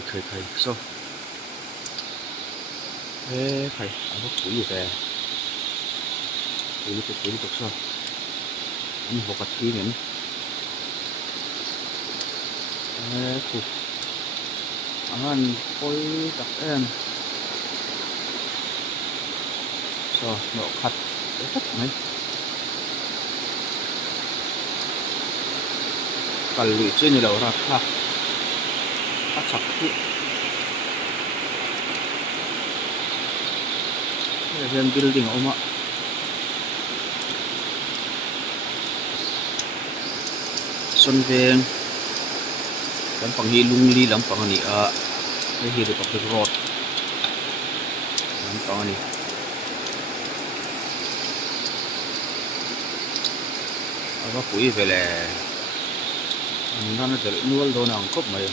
khai so ê khai ăn bốc củi về củi tục so ăn bốc bát tí nữa ê cụ ăn khối đặc em so nọ khát cái tất này cả lụi trên như đầu ra khát khát chặt cụ hiện building ôm ạ xuân về lắm bằng hi lung li lắm bằng này cái hi được cái rod lắm bằng này có củi về là nó sẽ nuôi đồ nào cốc mày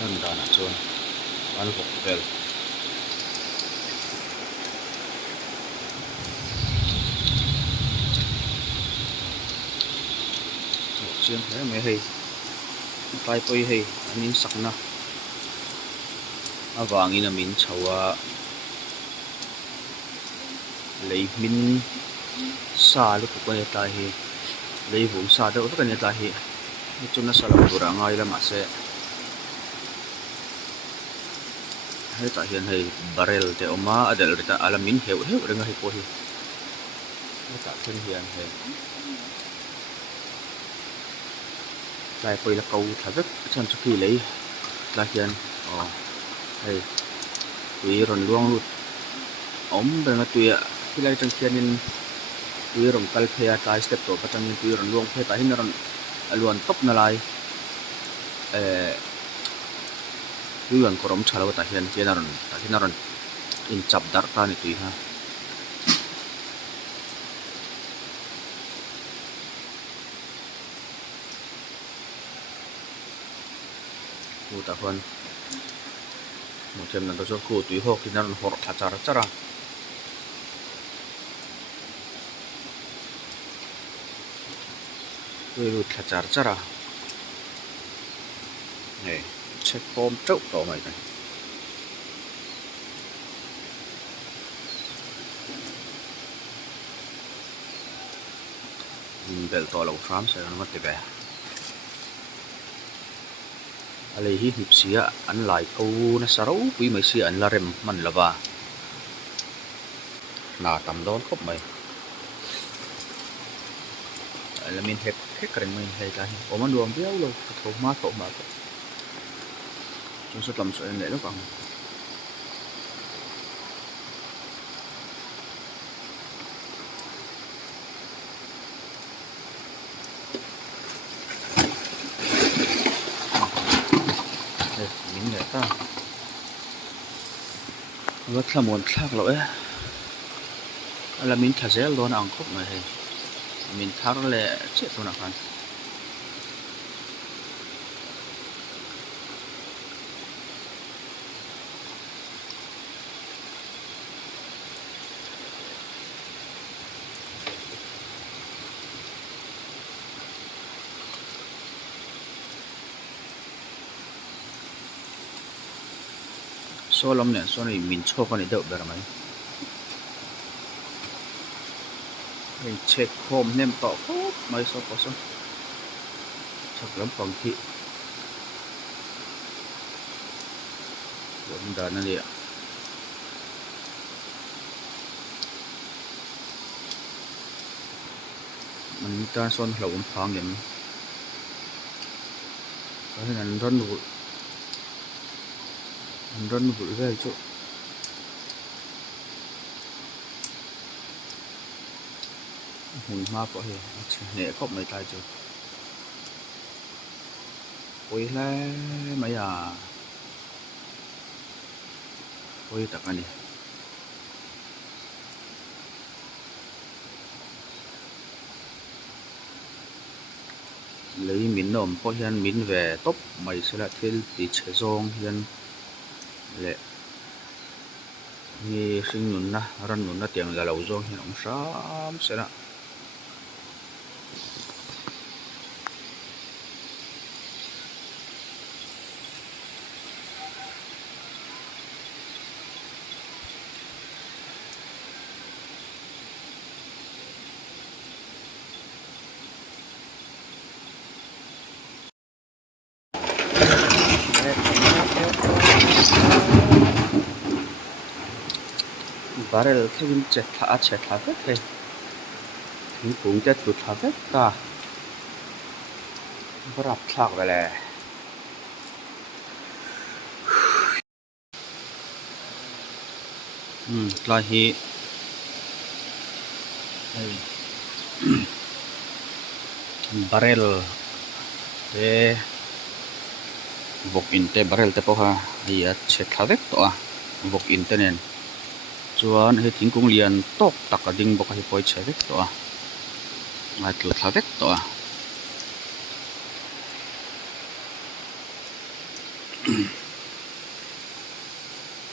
nên đã nãy rồi ăn hộp về chiên thế mấy hay tay tôi hay mình sắc na vàng như là mình chầu lấy mình xa lúc của cái tay hay lấy vốn xa đâu cái này tay hay chúng nó sao làm đồ ra ngay là mà sẽ hay tại hiện hay barrel thì ông má ở đây là alamin hiểu được ngay cô hi tại hiện hiện hay lại quay là câu thả rất chân cho kỳ lấy là hiện hay tùy rồi luôn ống bên là tùy khi lại trong kia nên tùy rồi cal phê tại step tổ bắt trong tùy rồi luôn phê tại hình rồi luôn top nó lại tùy rồi có rộng chả lâu tại hiện kia rồi in chập đắt ta này tùy ha cụ ta hơn một thêm là tôi cụ tùy hộ khi nào họ thả chả ra tùy thả chả ra này check form trâu tổ mày này bel to lâu lắm sẽ nó mất về lấy hi hiệp xía ăn lại câu nó sầu quý mấy xía ăn là rem mình là va nà tầm đó khóc mày là mình hết cái mình hay cái ôm ăn đuông béo luôn thầu mát chúng sẽ làm sợi này nó còn mình để ta rất là muốn thắc lỗi là mình thả dễ luôn ăn khúc này mình thắc là chết luôn à con số lắm nè số này mình cho con này đậu được mấy mình check home nem tỏ khúc mấy số có số chắc lắm phòng thị vấn đề nó đi ạ mình ta son lẩu phong điểm có thể là run vụ về chỗ hùng ma có thể nhẹ khóc mấy tay chưa ôi là mấy ôi tắc anh đi lấy miếng nôm có hiện miếng về top mày sẽ là thiên tỷ chế rong hiện lệ như sinh nún na ran nún na tiếng là lâu rong hiện ông sám sẽ là barrel thewin che thla vek hei thingkung te tu thla vek ta barap thlak vele tlai hi hei barrel te vok in te barrel te pawh hei a che thla vek to a vok in te nen chuan hei thingkung lian tawk tak a ding bawk a hi pawh che vek to a ngai tlu thla vek to a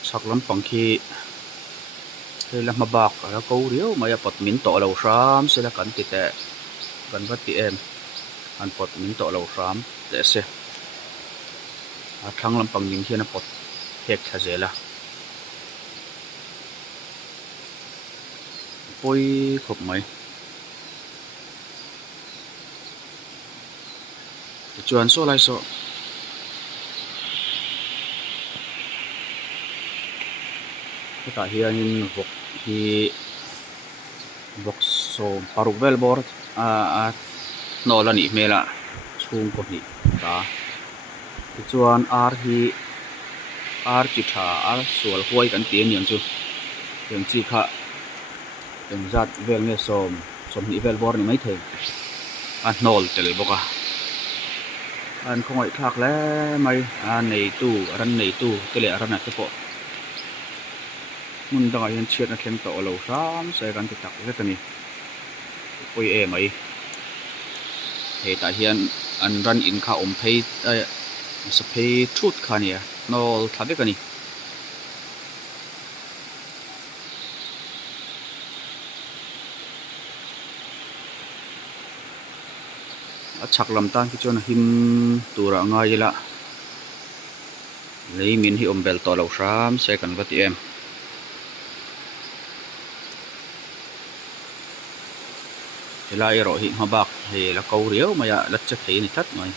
sak lampang khi hei la hmabak a ko riau mai a pot min to lo hram se la kan ti te kan va ti em an pot min to lo hram te se a thlang lampang ding hian a pot hek tha zela poi khop mai chuan so lai so ta hianin vok hi vok so paruk vel bor a nol ani hmela chhung ko ni ta chuan ar hi ar chi tha ar sual huai kan ti niang chu teng chi kha teng zat vel nge som ni vel bor ni mai thei a nol tel boka an khongoi thak le mai a nei tu ran nei tu tele ran a te po mun danga hian chiat na thleng to lo hram se kan ti tak ve tani poi e mai he ta hian an ran in kha om phei sa phei thut kha nia nol thla ve kani a chak lam tan ki chon him tura ngai la leimin hi om bel to lo hram se kan va ti em helai ro hi hmabak he la ko riau maya la che thei ni that mai